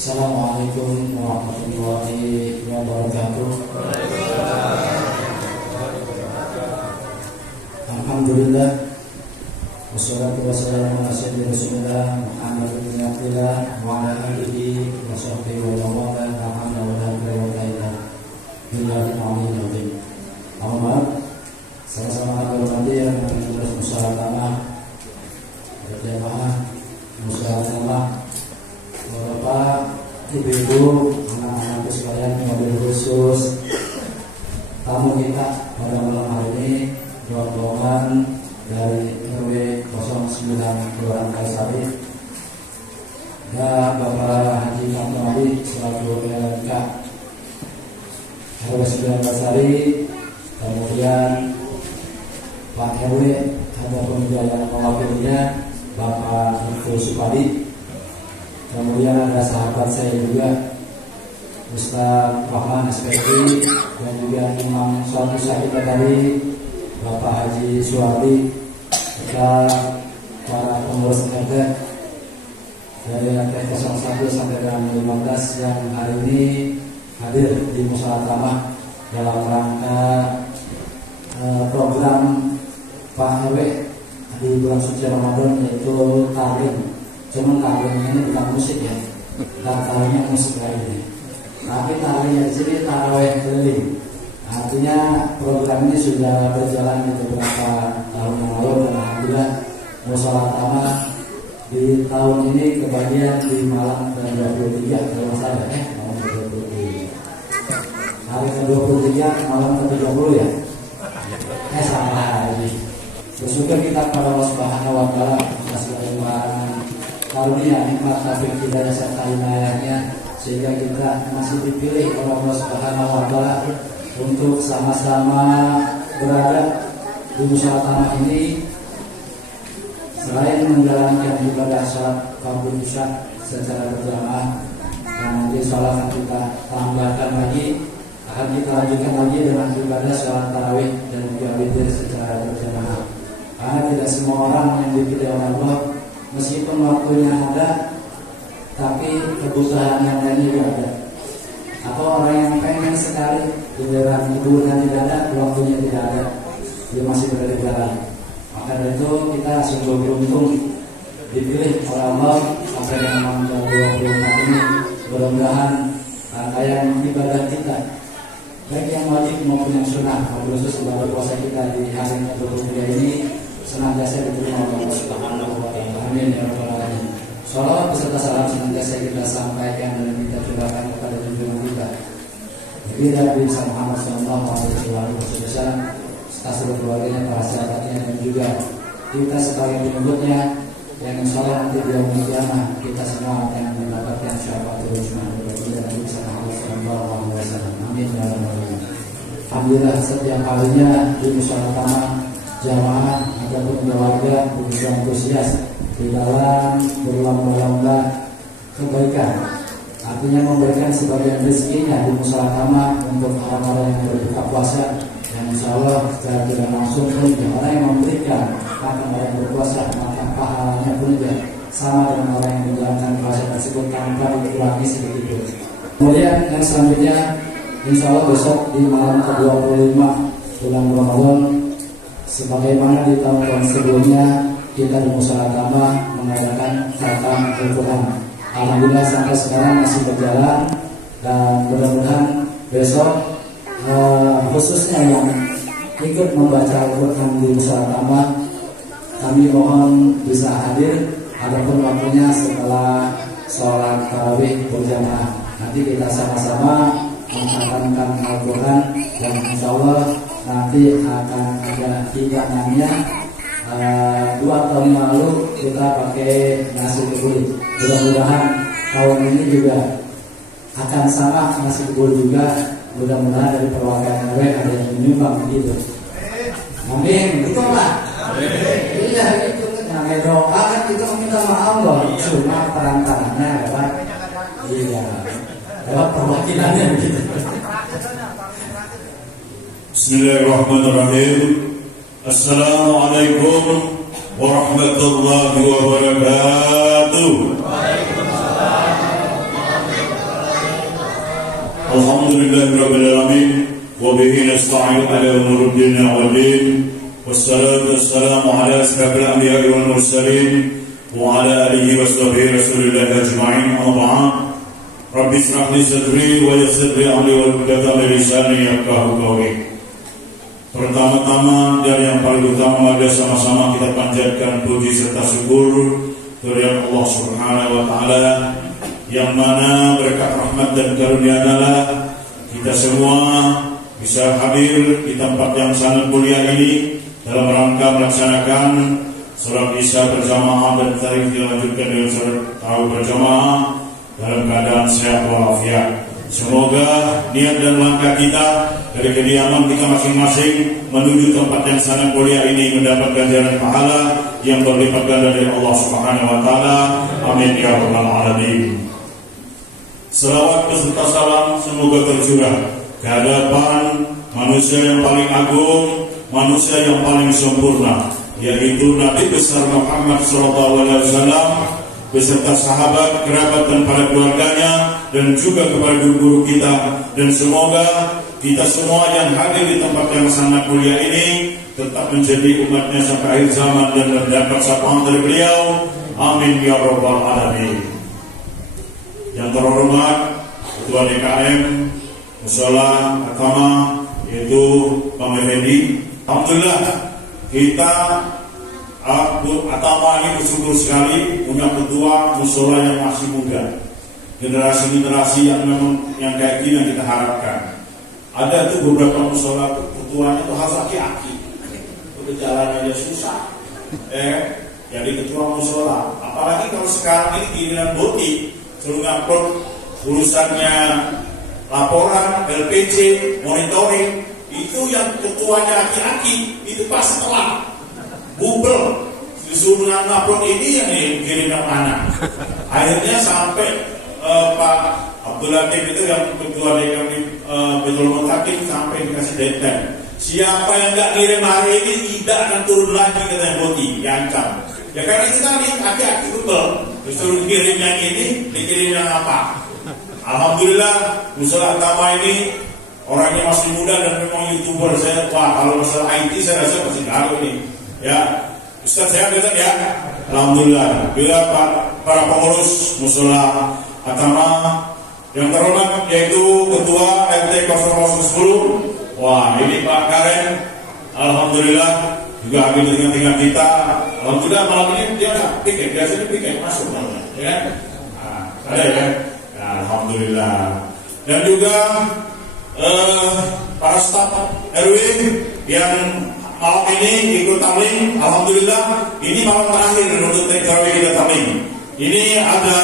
Assalamualaikum warahmatullahi wabarakatuh. Alhamdulillah, wassalatu wassalamu ala sayyidina Rasulillah Muhammad bin Abdillah wa ala alihi wa sahbihi wa man wala billahi al-azim. Amin. Sama-sama berhormati yang bertugas musyawarah berjamaah musyawarah Bapak, Ibu-ibu, anak-anakku sekalian, mobil khusus tamu kita pada malam hari ini, rombongan dari RW 09 Kelurahan Kalisari dan Bapak Haji Fatmawati selaku LNK RW 9 Kalisari, kemudian Pak RW ataupun yang mewakilinya Bapak Ibu Supadi. Kemudian ada sahabat saya juga Ustaz Rahman SPT dan juga Imam Suami kita tadi Bapak Haji Suwardi, serta para pengurus RT dari RT 01 sampai dengan 15 yang hari ini hadir di musyawarah dalam rangka program Pak RW di bulan suci Ramadan, yaitu talim. Cuma tarawihnya ini bukan musik ya, tarawihnya musik lainnya. Tapi tarawihnya di sini tarawih keliling. Artinya program ini sudah berjalan beberapa tahun yang lalu dan alhamdulillah musyawarah di tahun ini kebagian di Malang dan 23 kalau salah malam ke-23. Hari ke-23 malam ke-30 ya. Salah ini. Bersyukur kita pada Allah Subhanahu wa taala atas kelimpahan karunia nikmat taufik hidayah serta inayahnya sehingga kita masih dipilih oleh Allah Subhanahu wa taala untuk sama-sama berada di musyawarah ini, selain menjalankan ibadah salat fardu isya secara berjamaah dan nanti sholat yang kita tambahkan lagi akan kita lanjutkan lagi dengan ibadah sholat tarawih dan juga witir secara berjamaah, karena tidak semua orang yang dipilih oleh Allah meskipun waktunya ada, tapi kebutuhan yang lainnya juga ada. Atau orang yang pengen sekali giliran kebutuhan tidak ada, waktunya tidak ada, dia masih berada di jalan. Maka dari itu kita sungguh beruntung dipilih oleh Allah sampai dengan 24 ini. Mudah-mudahan rangkaian ibadah kita, baik yang wajib maupun yang sunnah, khusus ibadah puasa kita di hari ke-23 ini senantiasa diterima oleh Allah Subhanahu wa taala. Amin ya rabbal alamin. Salawat beserta salam senantiasa kita sampaikan dan kita curahkan kepada junjungan kita Nabi Nabi Muhammad sallallahu alaihi wasallam, serta seluruh keluarganya, para sahabatnya dan juga kita sebagai pengikutnya yang insyaallah nanti di yaumul qiyamah kita semua akan mendapatkan syafaatul Rahman dari Nabi Muhammad sallallahu alaihi wasallam. Amin ya rabbal alamin. Alhamdulillah setiap harinya di musyawarah jamaah ataupun keluarga begitu antusias di dalam berlomba-lomba kebaikan, artinya memberikan sebagian rezekinya di musyawarah untuk orang-orang yang berbuka puasa, dan insyaallah secara tidak langsung pun orang yang memberikan akan orang yang berpuasa maka pahalanya pun juga sama dengan orang yang menjalankan puasa tersebut tanpa dikurangi sedikit. Kemudian yang selanjutnya insyaallah besok di malam ke-25 bulan Ramadan, sebagaimana di tahun-tahun sebelumnya kita di musyawarah mengadakan khatam Al-Quran. Alhamdulillah sampai sekarang masih berjalan dan mudah-mudahan besok khususnya yang ikut membaca Al-Quran di musyawarah kami mohon bisa hadir adapun waktunya setelah sholat tarawih berjamaah. Nanti kita sama-sama menghatamkan Al-Quran dan insyaallah nanti akan ada hidangannya. 2 tahun lalu kita pakai nasi kebuli. Mudah-mudahan tahun ini juga akan sama nasi kebuli juga. Mudah-mudahan dari perwakilan RW ada yang menyumbang begitu. Amin. Betul lah. Iya itu namanya doa kan kita meminta maaf loh. Cuma perantaranya lewat lewat perwakilannya begitu. Bismillahirrahmanirrahim. Assalamualaikum warahmatullahi wabarakatuh. Waalaikumsalam warahmatullahi Alhamdulillahirabbil alamin wa bihi nasta'inu ala umuri dunya wad din. Wassalatu wassalamu ala asyrafil anbiya'i wal mursalin wa ala alihi washabihi rasulillahi ajma'in. Amma ba'd. Rabbi ishrah li sadri wa yassir li amri wa hlul min lisani yafqahu qawli. Pertama-tama dan yang paling utama adalah sama-sama kita panjatkan puji serta syukur kepada Allah Subhanahu wa taala, yang mana berkat rahmat dan karunia-Nya kita semua bisa hadir di tempat yang sangat mulia ini dalam rangka melaksanakan salat Isya berjamaah dan tarikh dilanjutkan dengan salat tarawih berjamaah dalam keadaan sehat walafiat. Semoga niat dan langkah kita dari kediaman kita masing-masing menuju tempat yang sangat mulia ini mendapat ganjaran pahala yang berlipat ganda dari Allah Subhanahu wa taala. Amin ya rabbal alamin. Selawat beserta salam semoga tercurah ke hadapan manusia yang paling agung, manusia yang paling sempurna, yaitu Nabi besar Muhammad SAW beserta sahabat, kerabat dan para keluarganya, dan juga kepada guru-guru kita. Dan semoga kita semua yang hadir di tempat yang sangat mulia ini tetap menjadi umatnya sampai akhir zaman dan mendapat sapaan dari beliau. Amin ya rabbal alamin. Yang terhormat Ketua DKM Mushola Atama, yaitu Bang Effendi. Alhamdulillah kita Atama ini bersyukur sekali punya ketua mushola yang masih muda, generasi-generasi yang memang yang kayak gini yang kita harapkan. Ada tuh beberapa mushola ketuanya tuh harus aki-aki, udah jalannya susah, jadi ketua mushola. Apalagi kalau sekarang ini giliran boti suruh ngupload urusannya laporan, LPC, monitoring, itu yang ketuanya aki-aki itu pas setelah bubel disuruh ngupload ini yang dikirim yang mana. Akhirnya sampai Pak Abdul Latif itu yang ketua DKM Betul Mutakin sampai dikasih deadline. Siapa yang nggak kirim hari ini tidak akan turun lagi ke Boti, diancam. Ya karena itu tadi aki-aki bubel disuruh kirim yang ini, dikirim yang apa. Alhamdulillah Mushola Atama ini orangnya masih muda dan memang YouTuber. Saya kalau masalah IT saya rasa masih tahu ini. Ya, Ustaz saya bilang ya, alhamdulillah. Bila para pengurus Mushola Atama yang terhormat yaitu Ketua RT 010. Wah, ini Pak Karen, alhamdulillah juga hadir di tengah-tengah kita. Alhamdulillah malam ini dia nggak piket, biasanya piket masuk malam, ya. Ada ya, alhamdulillah. Dan juga para staf RW yang malam ini ikut taklim, alhamdulillah. Ini malam terakhir untuk tarawih kita taklim. Ini ada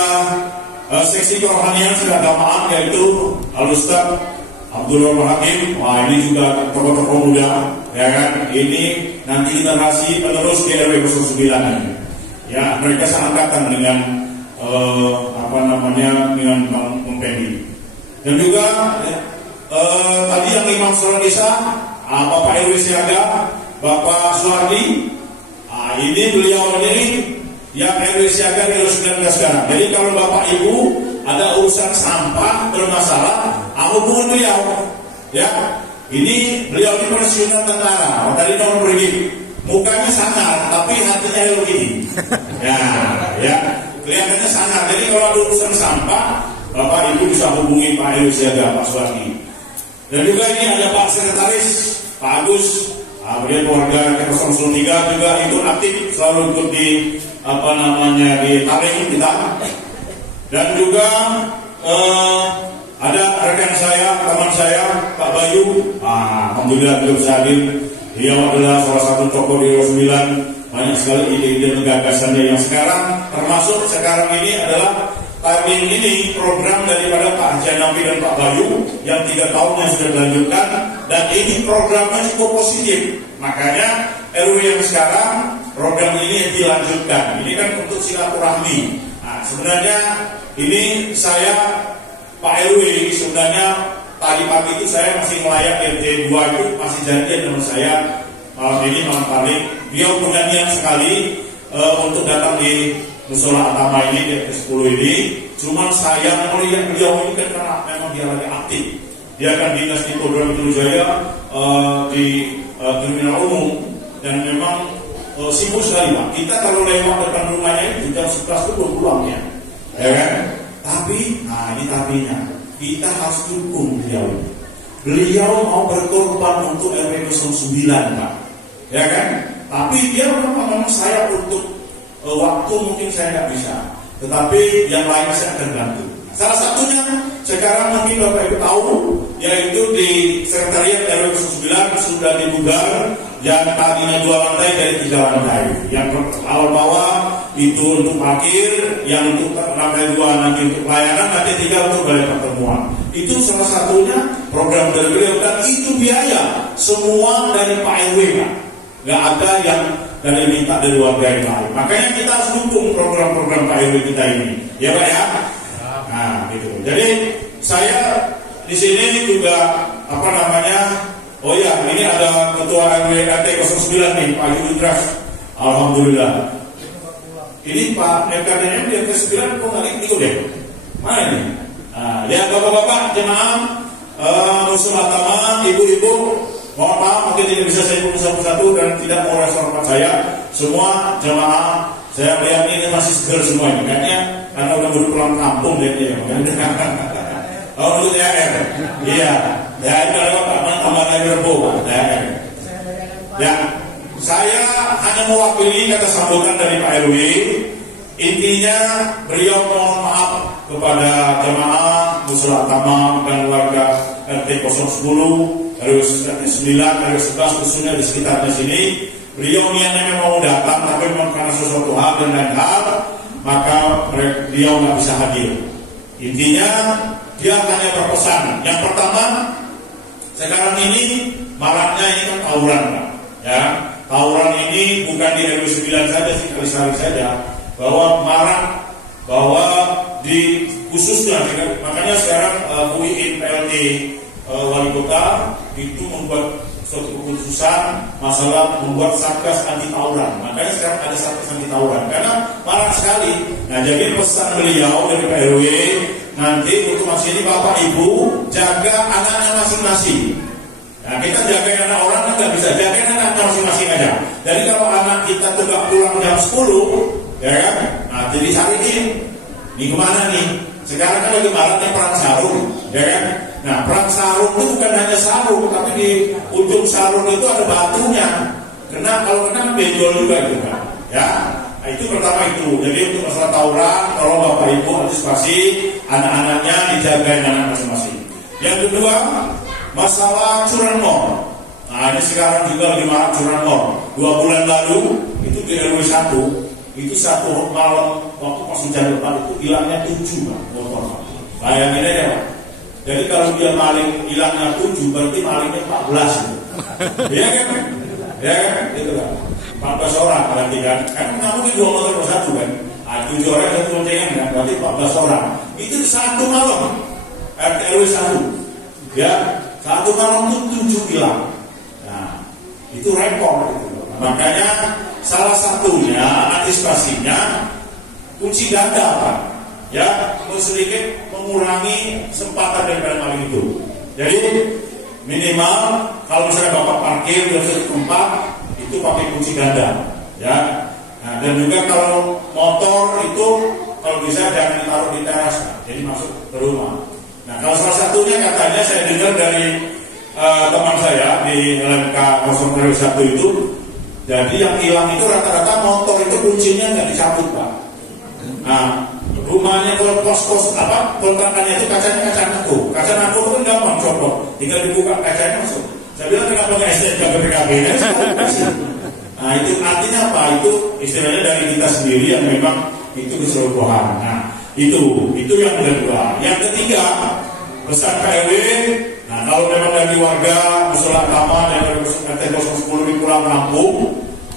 seksi kerohanian keagamaan yaitu Al-Ustaz Abdul Rahman Hakim. Wah, ini juga tokoh-tokoh muda, ya kan? Ini nanti generasi penerus di RW 09 ini. Ya, mereka seangkatan dengan dengan Bang Effendi. Dan juga tadi yang Imam Sholat Isya, Bapak RW Siaga, Bapak Suardi, ini beliau ini yang RW Siaga di 19 sekarang. Jadi kalau Bapak Ibu ada urusan sampah bermasalah, hubungi beliau. Ya, ini beliau ini pensiunan tentara. Tadi nomor pergi, mukanya sangar, tapi hatinya begini. Ya, kelihatannya sangar. Jadi kalau ada urusan sampah, Bapak Ibu bisa hubungi Pak RW Siaga, Pak Suardi. Dan juga ini ada Pak Sekretaris, Pak Agus. Beliau keluarga 003 juga ikut aktif, selalu ikut di di taring kita. Dan juga ada rekan saya, teman saya, Pak Bayu. Alhamdulillah beliau bisa hadir. Beliau adalah salah satu tokoh di 9. Banyak sekali ide-ide dan gagasannya yang sekarang, termasuk sekarang ini adalah taklim ini program daripada Pak Haji Nabi dan Pak Bayu yang 3 tahun yang sudah dilanjutkan, dan ini programnya cukup positif. Makanya RW yang sekarang program ini dilanjutkan. Ini kan untuk silaturahmi. Sebenarnya ini saya Pak RW sebenarnya tadi pagi itu saya masih melayak RT 2 itu masih janjian dengan saya malam ini malam paling. Beliau punya niat sekali untuk datang di Mushola Atama ini di RT 10 ini. Cuman saya melihat beliau ini kan karena memang dia lagi aktif. Dia akan dinas di Polda Metro Jaya di kriminal umum, dan memang sibuk sekali Pak. Kita kalau lewat depan rumahnya itu jam 11 itu belum pulang ya kan? Tapi, nah ini tapinya, kita harus dukung beliau. Beliau mau berkorban untuk RW 09 Pak, ya kan? Tapi dia memang saya untuk waktu mungkin saya nggak bisa, tetapi yang lain saya akan bantu. Salah satunya sekarang mungkin Bapak Ibu tahu, yaitu di Sekretariat RW 09 sudah dibugar yang tadinya 2 lantai dari 3 lantai. Yang awal bawah itu untuk parkir, yang untuk lantai 2 nanti untuk pelayanan, nanti 3 untuk balai pertemuan. Itu salah satunya program dari beliau, dan itu biaya semua dari Pak RW Pak. Nggak ada yang dari minta dari warga yang lain. Makanya kita harus dukung program-program Pak RW kita ini, ya Pak ya. Nah, gitu. Jadi saya di sini juga oh ya, ini ada ketua RW RT 09 nih, Pak Yudras. Alhamdulillah. Ini Pak MKDM di RT 9 kok nggak ikut deh? Mana ini? Nah, lihat bapak-bapak jemaah muslimat tamam, ibu-ibu, mohon maaf mungkin tidak bisa saya ikut satu-satu dan tidak mau respon saya. Semua jemaah saya melihat ini masih seger semua ini, kayaknya karena udah mau pulang kampung deh ya. Oh untuk THR, iya. Ya itu ada Pak tambahan lagi rebo THR. Ya, saya hanya mewakili kata sambutan dari Pak RW. Intinya beliau mohon maaf kepada jemaah muslimat tamam dan warga RT 010, RW 9, RW 11 khususnya di sekitarnya sini. Beliau niatnya memang mau datang, tapi memang karena sesuatu hal dan lain hal, maka beliau nggak bisa hadir. Intinya dia hanya berpesan. Yang pertama, sekarang ini maraknya ini kan tawuran Pak. Ya, tawuran ini bukan di RW 9 saja, di Kalisari saja, bahwa marak, bahwa di khususnya, makanya sekarang UIN PLT Wali Kota itu membuat suatu keputusan masalah membuat satgas anti tawuran. Makanya sekarang ada satgas anti tawuran karena marak sekali. Nah, jadi pesan beliau dari Pak RW, nanti untuk masih ini Bapak Ibu jaga anaknya masing-masing. Nah, kita jagain anak orang nggak bisa, jagain anaknya masing-masing aja. Jadi kalau anak kita tuh nggak pulang jam 10, ya kan? Nah, jadi cariin, ini kemana nih? Sekarang kan lagi maraknya perang sarung, ya kan? Nah, perang sarung itu bukan hanya sarung, tapi di ujung sarung itu ada batunya. Kalau kena benjol juga itu kan, ya. Nah, itu pertama itu. Jadi untuk masalah tawuran, tolong Bapak Ibu antisipasi anak-anaknya, dijagain anak masing-masing. Yang kedua, masalah curanmor. Nah, ini sekarang juga lagi marak curanmor. 2 bulan lalu itu di RW 1, itu satu malam waktu pas hujan lebat itu hilangnya 7 motor. Bayangin aja Pak. Jadi kalau dia maling hilangnya 7, berarti malingnya 14 gitu. Iya kan? Ya kan? Gitu kan. 14 orang berarti kan. Kan nggak mungkin 2 motor per satu kan. 7 orang satu boncengan kan, berarti 14 orang. Itu satu malam RW 1. Ya, satu malam itu 7 hilang. Nah, itu rekor gitu. Makanya salah satunya antisipasinya kunci ganda Pak. Ya, sedikit mengurangi kesempatan daripada maling itu. Jadi minimal kalau misalnya Bapak parkir di satu tempat itu pakai kunci ganda, ya. Nah, dan juga kalau motor itu kalau bisa jangan ditaruh di teras, jadi masuk ke rumah. Nah, kalau salah satunya katanya saya dengar dari teman saya di LMK 001 itu, jadi yang hilang itu rata-rata motor itu kuncinya nggak dicabut Pak. Nah, rumahnya kalau kos-kos kontrakannya itu kacanya kaca naku. Kaca naku itu kan gampang copot, tinggal dibuka kacanya masuk. Saya bilang kenapa nggak STNK BPKB? Nah, itu artinya apa? Itu istilahnya dari kita sendiri yang memang itu keseluruhan. Nah, itu yang kedua. Yang ketiga, pesan KW. Nah, kalau memang dari warga muslimat tamam dan dari RT 010 di pulang kampung,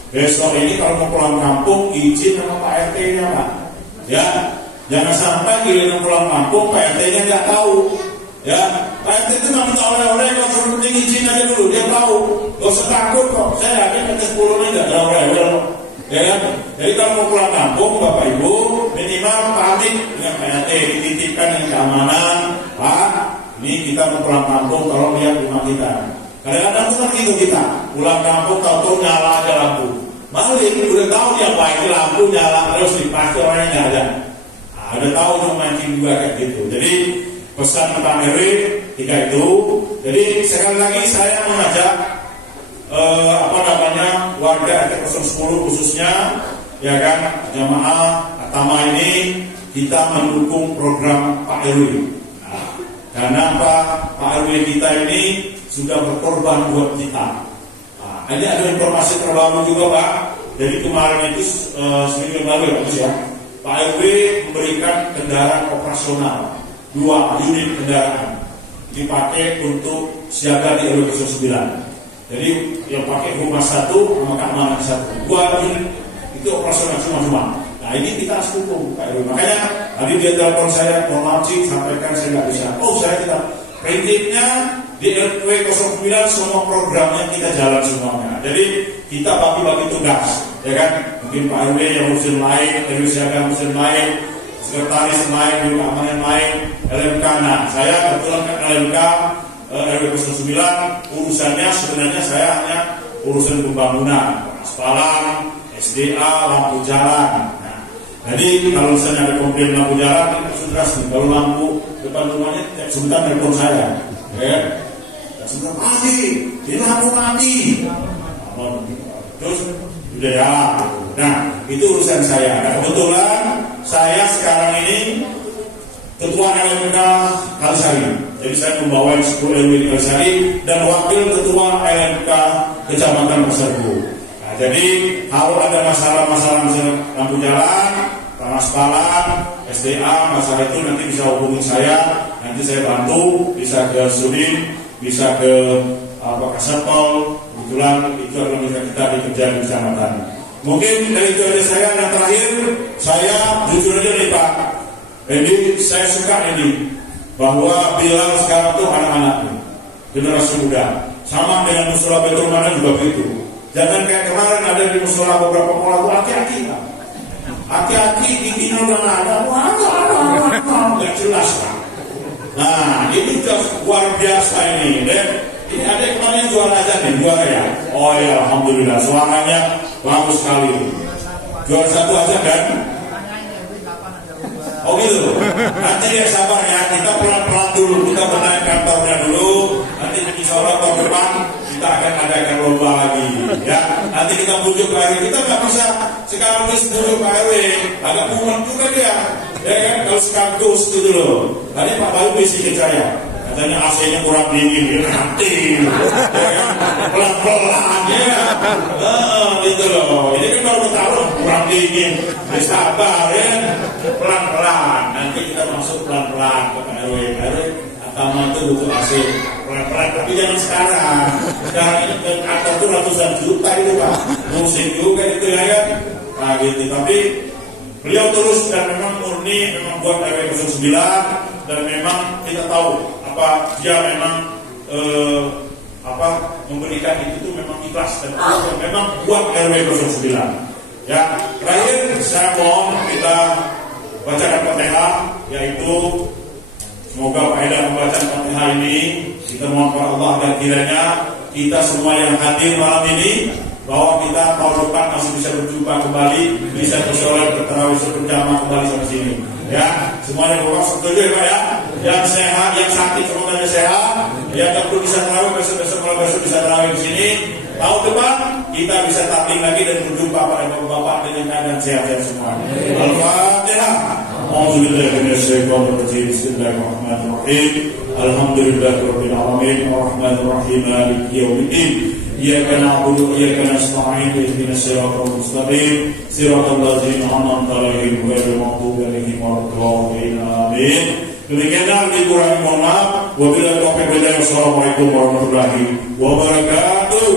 besok ini kalau mau pulang kampung izin sama Pak RT-nya Pak. Ya, jangan sampai giliran pulang kampung Pak RT-nya nggak tahu. Ya, Pak RT itu nggak minta oleh-oleh, nggak suruh penting izin aja dulu, dia tahu. Gak usah takut kok, saya yakin RT 10 ini nggak ada oleh-oleh. Ya kan? Jadi kalau mau pulang kampung Bapak Ibu minimal pamit dengan Pak RT dititipkan yang keamanan, Pak, ini kita mau pulang kampung, tolong lihat rumah kita. Kadang-kadang bukan gitu kita, pulang kampung tahu nyala aja lampu. Balik, udah tahu dia apa itu lampu nyala terus dipasti orangnya nggak ada. Nah, udah tahu tuh mancing juga kayak gitu. Jadi pesan Pak RW ketika itu. Jadi sekali lagi saya mengajak warga RT 010 khususnya, ya kan, jamaah Atama ini kita mendukung program Pak RW. Nah, karena Pak RW kita ini sudah berkorban buat kita. Nah, ini ada informasi terbaru juga Pak. Jadi kemarin itu seminggu yang lalu ya, Pak RW memberikan kendaraan operasional 2 unit kendaraan dipakai untuk siaga di RW 09. Jadi yang pakai humas 1 sama keamanan 1, 2 unit itu operasional cuma-cuma. Nah ini kita harus dukung Pak RW. Makanya tadi dia telepon saya, mohon maaf sih, sampaikan saya nggak bisa. Saya tidak. Prinsipnya di RW 09 semua programnya kita jalan semuanya. Jadi kita bagi-bagi tugas, ya kan? Mungkin Pak RW yang urusin lain, RW siaga urusin lain, sekretaris lain, keamanan lain, LMK. Nah saya kebetulan kan LMK RW 09, urusannya sebenarnya saya hanya urusan pembangunan, aspalan, SDA, lampu jalan. Nah, jadi kalau misalnya ada komplain lampu jalan, itu sudah sih. Kalau lampu depan rumahnya sebentar telepon saya, ya. Sebentar mati, ini lampu mati. Terus udah ya. Nah, itu urusan saya. Nah, kebetulan saya sekarang ini Ketua LMK Kalisari. Jadi saya membawa 10 RW di Kalisari dan wakil ketua LMK Kecamatan Pasarbo. Nah, jadi kalau ada masalah-masalah misalnya lampu jalan, tanah spalan, SDA, masalah itu nanti bisa hubungi saya. Nanti saya bantu, bisa ke Sudin, bisa ke Kasatpol. Kebetulan itu adalah kita dikerja di kecamatan. Mungkin dari itu aja saya. Dan terakhir, saya jujur aja nih Pak. Jadi saya suka ini bahwa Bilal sekarang tuh anak-anaknya generasi muda, sama dengan musola Baitul Mana juga begitu. Jangan kayak kemarin ada di musola beberapa pola tuh aki-aki giginya udah nggak ada, nggak jelas lah. Nah itu sudah luar biasa ini. Dan ini ada yang kemarin juara aja nih, juara ya. Oh ya alhamdulillah, suaranya bagus sekali. Juara 1 aja kan? Oh gitu. Nanti dia sabar ya, kita pelan-pelan dulu, kita benahi kantornya dulu. Nanti insya Allah tahun depan kita akan adakan lomba lagi. Ya, nanti kita bujuk Pak RW. Kita nggak bisa sekarang terus bujuk Pak RW, agak mumet juga dia. Ya kan, kalau sekardus gitu loh. Tadi Pak Bayu bisikin saya, katanya AC-nya kurang dingin, nanti. Ya kan, pelan-pelan ya. Gitu loh. Ini kan baru tahun kurang dingin. Sabar ya. Pelan-pelan, nanti kita masuk pelan-pelan ke RW. Atama itu butuh AC pelan-pelan, tapi jangan sekarang. Sekarang ini kantor itu ratusan juta itu Pak, musik juga itu ya kan. Nah gitu, tapi beliau terus dan memang murni, memang buat RW 09 dan memang kita tahu apa dia memang memberikan itu tuh memang ikhlas dan memang buat RW 09. Ya, terakhir saya mohon kita bacakan Fatihah, yaitu semoga faedah pembacaan Fatihah ini kita mohon kepada Allah dan kiranya kita semua yang hadir malam ini bahwa kita tahun depan masih bisa berjumpa kembali, bisa bersolat bertarawih berjamaah kembali sampai sini. Ya, semuanya pokok setuju ya Pak ya. Yang sehat, yang sakit semoga sehat. Yang tak perlu bisa tarawih besok kalau besok bisa tarawih di sini. Tahun depan kita bisa taklim lagi dan berjumpa pada bapak-bapak dengan keadaan sehat-sehat semua. Al-Fatihah. Bismillahirrahmanirrahim. Alhamdulillahirabbil alamin arrahmanir rahim maliki yaumiddin. Iyyaka na'budu wa iyyaka nasta'in ihdinas siratal mustaqim siratal ladzina an'amta 'alaihim ghairil maghdubi 'alaihim waladdallin. Amin. Demikianlah dikurangi mohon maaf. Wabillahi taufiq wal hidayah. Wassalamualaikum warahmatullahi wabarakatuh.